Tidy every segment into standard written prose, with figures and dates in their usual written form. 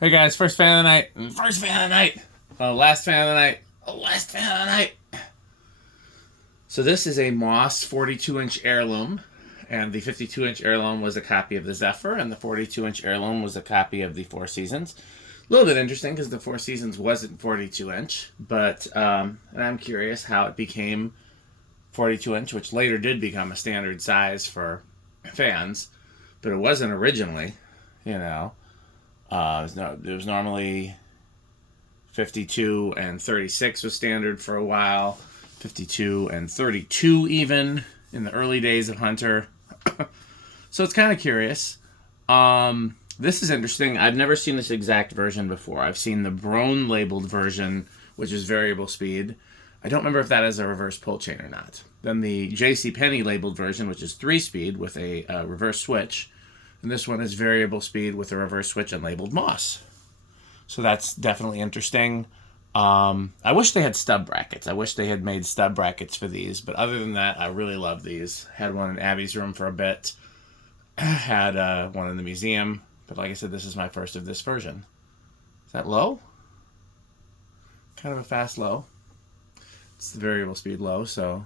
Hey guys, first fan of the night. First fan of the night. Last fan of the night. Last fan of the night. So this is a Moss 42-inch heirloom, and the 52-inch heirloom was a copy of the Zephyr, and the 42-inch heirloom was a copy of the Four Seasons. A little bit interesting because the Four Seasons wasn't 42-inch, but and I'm curious how it became 42-inch, which later did become a standard size for fans, but it wasn't originally. You know, it was normally 52 and 36 was standard for a while. 52 and 32 even in the early days of Hunter. So it's kind of curious. This is interesting. I've never seen this exact version before. I've seen the Brone labeled version, which is variable speed. I don't remember if that is a reverse pull chain or not. Then the JC Penney labeled version, which is 3-speed with a reverse switch. And this one is variable speed with a reverse switch and labeled Moss. So that's definitely interesting. I wish they had stub brackets. I wish they had made stub brackets for these. But other than that, I really love these. Had one in Abby's room for a bit. Had one in the museum. But like I said, this is my first of this version. Is that low? Kind of a fast low. It's the variable speed low, so...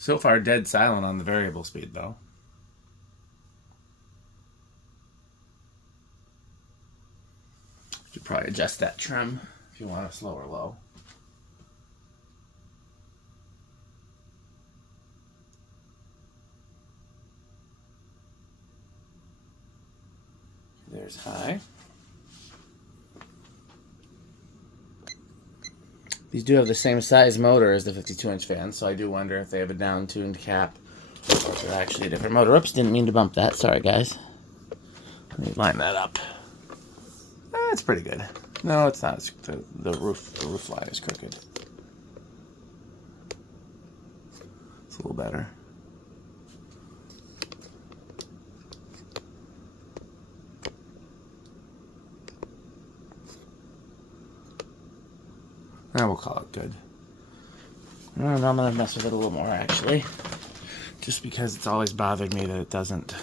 So far, dead silent on the variable speed, though. Should probably adjust that trim if you want a slower low. There's high. These do have the same size motor as the 52-inch fan, so I do wonder if they have a down-tuned cap or if they're actually a different motor. Oops, didn't mean to bump that. Sorry, guys. Let me line that up. That's pretty good. No, it's not. The roof line is crooked. It's a little better. We'll call it good. I'm going to mess with it a little more, actually. Just because it's always bothered me that it doesn't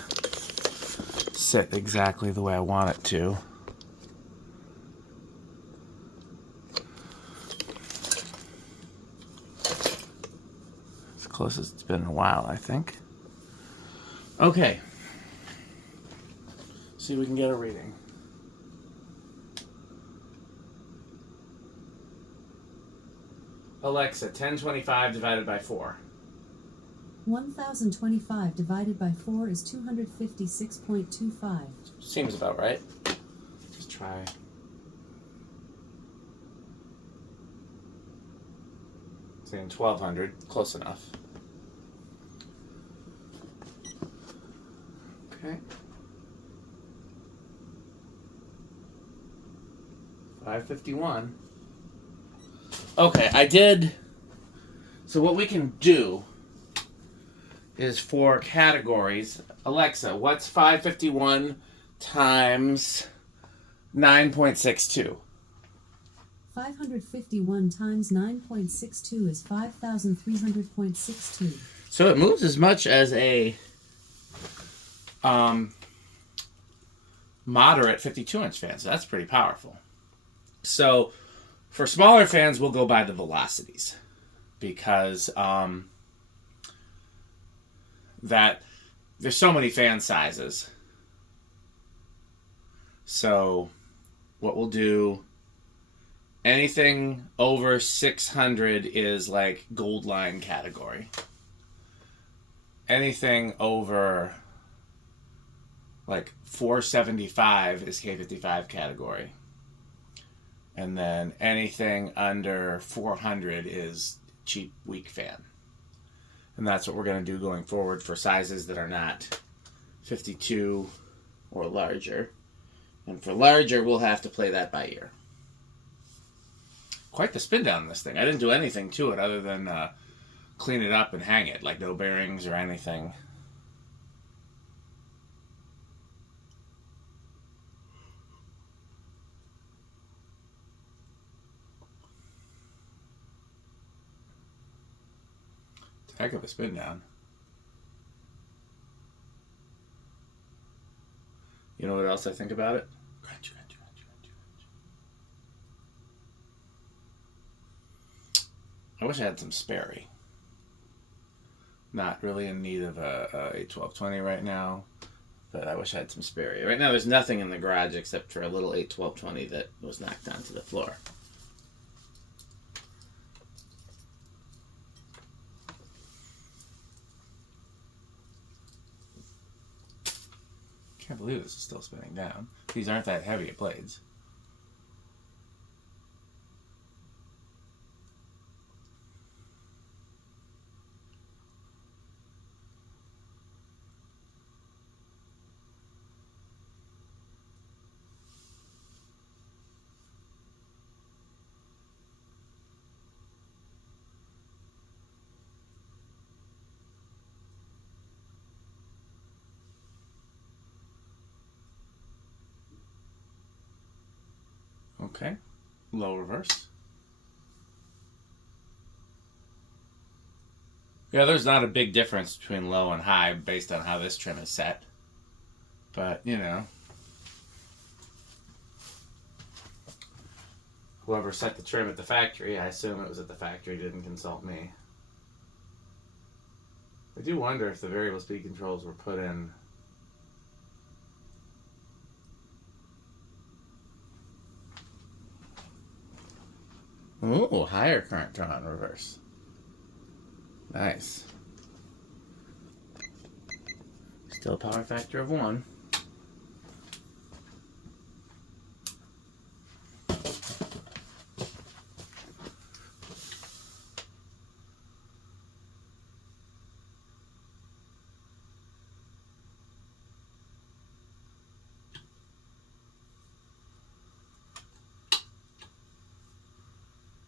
sit exactly the way I want it to. It's the closest it's been in a while, I think. Okay. See if we can get a reading. Alexa, 1025 divided by 4. 1025 divided by 4 is 256.25. Seems about right. Just try. Saying 1200. Close enough. Okay. 551. Okay, I did. So what we can do is for categories. Alexa, what's 551 times 9.62? 551 times 9.62 is 5,300.62. So it moves as much as a moderate 52-inch fan. So that's pretty powerful. So for smaller fans, we'll go by the velocities because that there's so many fan sizes. So what we'll do, anything over 600 is like gold line category. Anything over like 475 is K55 category. And then anything under 400 is cheap, weak fan. And that's what we're going to do going forward for sizes that are not 52 or larger. And for larger, we'll have to play that by ear. Quite the spin down in this thing. I didn't do anything to it other than clean it up and hang it, like no bearings or anything. Heck of a spin down. You know what else I think about it? Crunch, crunch, crunch, crunch, crunch. I wish I had some Sperry. Not really in need of a 81220 right now, but I wish I had some Sperry. Right now there's nothing in the garage except for a little 81220 that was knocked onto the floor. Can't believe this is still spinning down. These aren't that heavy at blades. Okay, low reverse. Yeah, there's not a big difference between low and high based on how this trim is set. But, you know, whoever set the trim at the factory, I assume it was at the factory, didn't consult me. I do wonder if the variable speed controls were put in. Ooh, higher current drawn reverse. Nice. Still a power factor of 1.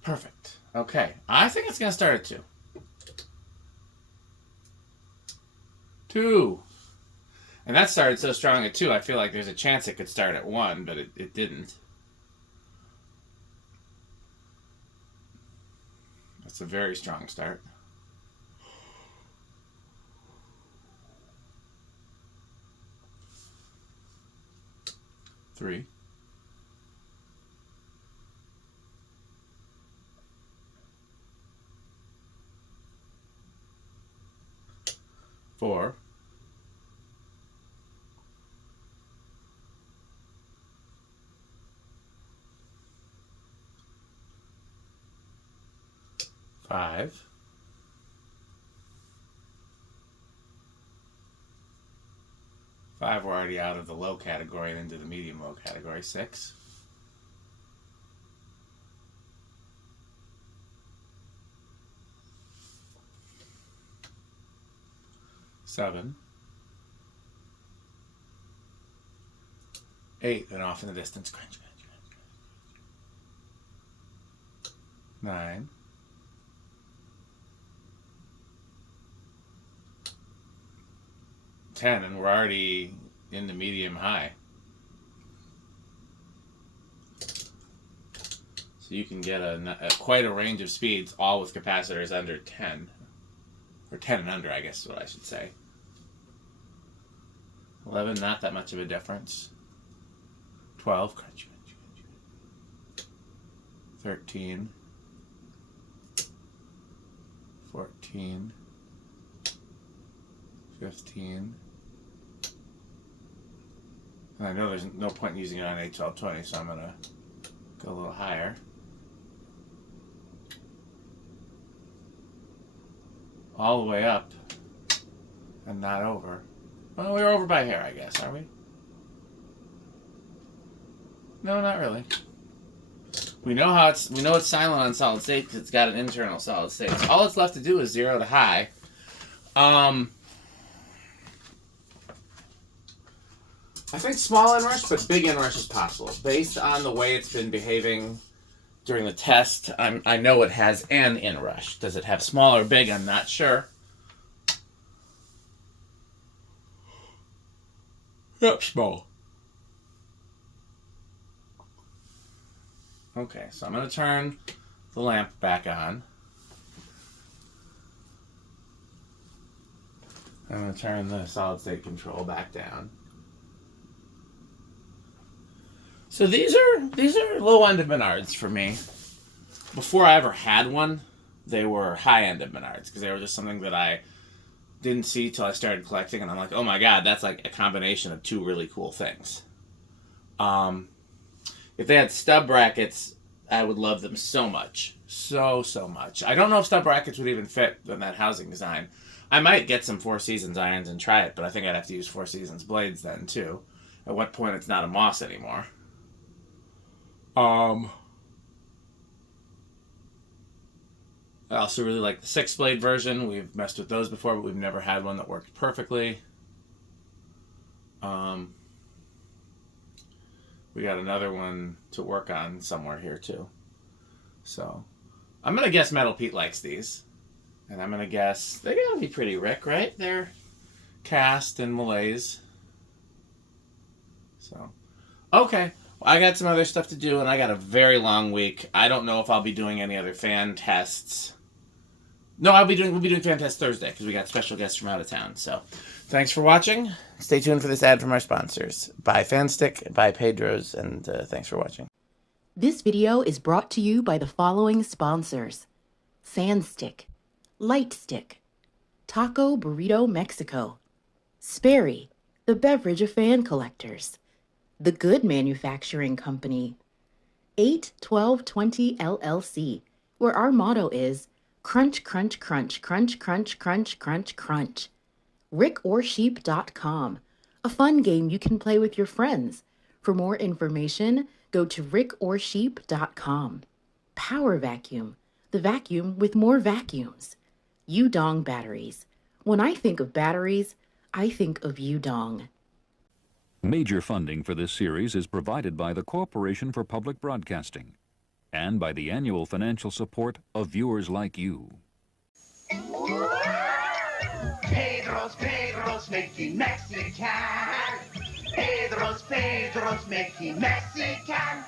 Perfect. Okay. I think it's going to start at 2. 2. And that started so strong at 2, I feel like there's a chance it could start at 1, but it didn't. That's a very strong start. Three. 4. 5. 5, we're already out of the low category and into the medium low category. 6. 7. 8, and off in the distance. Crunch, crunch, crunch. 9. 10, and we're already in the medium high. So you can get quite a range of speeds, all with capacitors under 10. Or 10 and under, I guess is what I should say. 11, not that much of a difference. 12, crunch, crunch, crunch. 13. 14. 15. And I know there's no point in using it on 81220, so I'm going to go a little higher. All the way up and not over. Well, we're over by here, I guess, are we? No, not really. We know it's silent on solid state because it's got an internal solid state. So all it's left to do is 0 to high. I think small inrush, but big inrush is possible. Based on the way it's been behaving during the test, I know it has an inrush. Does it have small or big? I'm not sure. Yep, small. Okay, so I'm going to turn the lamp back on. I'm going to turn the solid state control back down. So these are low end of Menards for me. Before I ever had one, they were high end of Menards because they were just something that I didn't see till I started collecting, and I'm like, oh my god, that's like a combination of two really cool things. If they had stub brackets, I would love them so much. So much. I don't know if stub brackets would even fit in that housing design. I might get some Four Seasons irons and try it, but I think I'd have to use Four Seasons blades then too. At what point it's not a moss anymore. I also really like the 6-blade version. We've messed with those before, but we've never had one that worked perfectly. We got another one to work on somewhere here too. So I'm going to guess Metal Pete likes these. And I'm going to guess they got to be pretty Rick, right? They're cast in Malays. So, okay. Well, I got some other stuff to do, and I got a very long week. I don't know if I'll be doing any other fan tests. No, we'll be doing fan tests Thursday because we got special guests from out of town. So, thanks for watching. Stay tuned for this ad from our sponsors. Buy Fanstick, buy Pedro's, and thanks for watching. This video is brought to you by the following sponsors: Sandstick, Lightstick, Taco Burrito Mexico, Sperry, the beverage of fan collectors, The Good Manufacturing Company, 81220 LLC, where our motto is crunch, crunch, crunch, crunch, crunch, crunch, crunch, crunch. rickorsheep.com, a fun game you can play with your friends. For more information, go to rickorsheep.com. Power Vacuum, the vacuum with more vacuums. Udong batteries. When I think of batteries, I think of Udong. Major funding for this series is provided by the Corporation for Public Broadcasting and by the annual financial support of viewers like you. Pedro's making Mexican. Pedro's making Mexican.